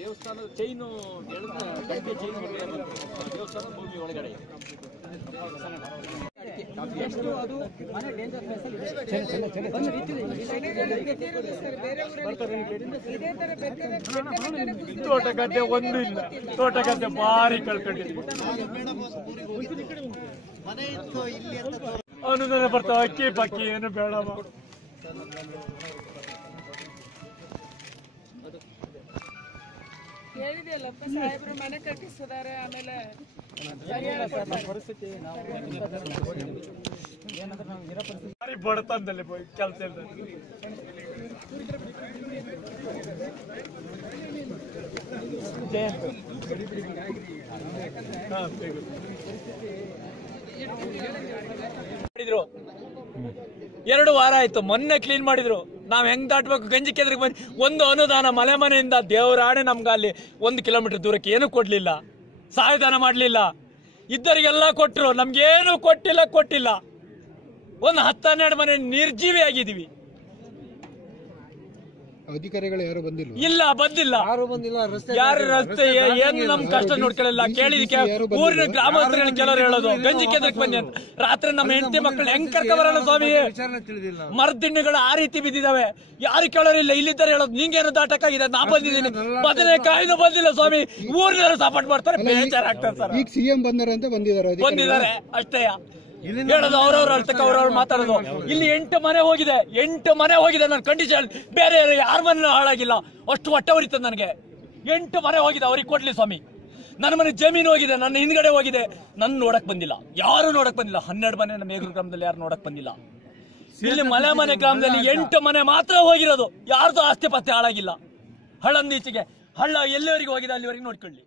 ದೇವಸ್ಥಾನದ ಚೈನು ಗಂಟೆ ಚೈನ್ ದೇವಸ್ಥಾನ ಭೂಮಿ ಒಳಗಡೆ ತೋಟಗದ್ದೆ ಒಂದು ಇಲ್ಲ, ತೋಟಗದ್ದೆ ಭಾರಿ ಕಳ್ಕೊಂಡಿದ್ವಿ. ಅನುದಾನ ಬರ್ತಾವ, ಅಕ್ಕಿ ಪಕ್ಕಿ ಏನು ಬೇಡಮ್ಮ. ಹೇಳಿದೆಯಲ್ಲಪ್ಪ ಸಾಹೇಬ್ರು ಮನೆ ಕಟ್ಟಿಸಿದಾರೆ. ಆಮೇಲೆ ಭಾರಿ ಬಡತನದಲ್ಲಿ ಕೆಲಸ ಇಲ್ಲ. ಮಾಡಿದ್ರು 2 ವಾರ ಆಯ್ತು, ಮೊನ್ನೆ ಕ್ಲೀನ್ ಮಾಡಿದ್ರು. ನಾವ್ ಹೆಂಗ್ ದಾಟ್ಬೇಕು ಗಂಜಿ ಕೇಂದ್ರಕ್ಕೆ ಬಂದು ಒಂದು ಅನುದಾನ ಮಲೆ ಮನೆಯಿಂದ ದೇವರಾಣೆ ನಮ್ಗೆ ಅಲ್ಲಿ 1 ಕಿಲೋಮೀಟರ್ ದೂರಕ್ಕೆ ಏನು ಕೊಡ್ಲಿಲ್ಲ, ಸಹಾಯಧನ ಮಾಡ್ಲಿಲ್ಲ. ಇದ್ದರಿಗೆಲ್ಲ ಕೊಟ್ರು, ನಮ್ಗೇನು ಕೊಟ್ಟಿಲ್ಲ. ಒಂದು 10-12 ಮನೆ ನಿರ್ಜೀವಿ ಆಗಿದೀವಿ. ಅಧಿಕಾರಿಗಳು ಯಾರು ಬಂದಿಲ್ಲ? ಇಲ್ಲ, ಬಂದಿಲ್ಲ. ಯಾರು ರಸ್ತೆ ಏನು ನಮ್ ಕಷ್ಟ ನೋಡ್ಕೊಳ್ಳಿಲ್ಲ. ಕೇಳಿದಕ್ಕೆ ಊರಿನ ಗ್ರಾಮಸ್ಥರು ಕೆಲವರು ಹೇಳೋದು ಗಂಜಿ ಕೇಂದ್ರಕ್ಕೆ ಬನ್ನಿ ಅಂತ. ರಾತ್ರಿ ನಮ್ಮ ಹೆಂಡತಿ ಮಕ್ಕಳು ಹೆಂಗ್ ಕರ್ಕೊಂಬರಲ್ಲ ಸ್ವಾಮಿ? ಮರದಿಣ್ಣಗಳು ಆ ರೀತಿ ಬಿದ್ದಿದಾವೆ, ಯಾರು ಕೇಳೋರಿಲ್ಲ. ಇಲ್ಲಿದ್ದಾರೆ ಹೇಳೋದು ನಿಂಗೇನು ದಾಟಕ್ಕಾಗಿದೆ, ನಾ ಬಂದಿದ್ದೀನಿ. ಬದನೆಕಾಯಿನೂ ಬಂದಿಲ್ಲ ಸ್ವಾಮಿ. ಊರಿನವರು ಸಪೋರ್ಟ್ ಮಾಡ್ತಾರೆ, ಬೇಜಾರಾಗ್ತಾರೆ ಸರ್. ಈಗ ಸಿಎಂ ಬಂದಿದ್ದಾರೆ ಅಷ್ಟೇ ಹೇಳೋದು. ಅವ್ರವ್ರ ಅರ್ಥಕ್ಕೆ ಅವ್ರವ್ರು ಮಾತಾಡೋದು. ಇಲ್ಲಿ 8 ಮನೆ ಹೋಗಿದೆ, 8 ಮನೆ ಹೋಗಿದೆ. ನನ್ನ ಕಂಡೀಷನ್ ಬೇರೆ ಯಾರ ಮನೆ ಹಾಳಾಗಿಲ್ಲ. ಅಷ್ಟು ಹೊಟ್ಟೆ ಉರಿತದೆ ನನಗೆ. 8 ಮನೆ ಹೋಗಿದೆ, ಅವ್ರಿಗೆ ಕೊಡ್ಲಿ ಸ್ವಾಮಿ. ನನ್ನ ಮನೆ ಜಮೀನು ಹೋಗಿದೆ, ನನ್ನ ಹಿಂದ್ಗಡೆ ಹೋಗಿದೆ. ನನ್ನ ನೋಡಕ್ ಬಂದಿಲ್ಲ, ಯಾರು ನೋಡಕ್ ಬಂದಿಲ್ಲ. 12 ಮನೆ ನಮ್ಮ ಮೇಗೂರು ಗ್ರಾಮದಲ್ಲಿ ಯಾರು ನೋಡಕ್ ಬಂದಿಲ್ಲ. ಇಲ್ಲಿ ಮನೆ ಗ್ರಾಮದಲ್ಲಿ 8 ಮನೆ ಮಾತ್ರ ಹೋಗಿರೋದು. ಯಾರ್ದು ಆಸ್ತಿ ಪತ್ತೆ ಹಾಳಾಗಿಲ್ಲ. ಹಳ್ಳಂದೀಚೆಗೆ ಹಳ್ಳ ಎಲ್ಲಿವರೆಗೆ ಹೋಗಿದೆ ಅಲ್ಲಿವರೆಗೆ ನೋಡ್ಕೊಳ್ಳಿ.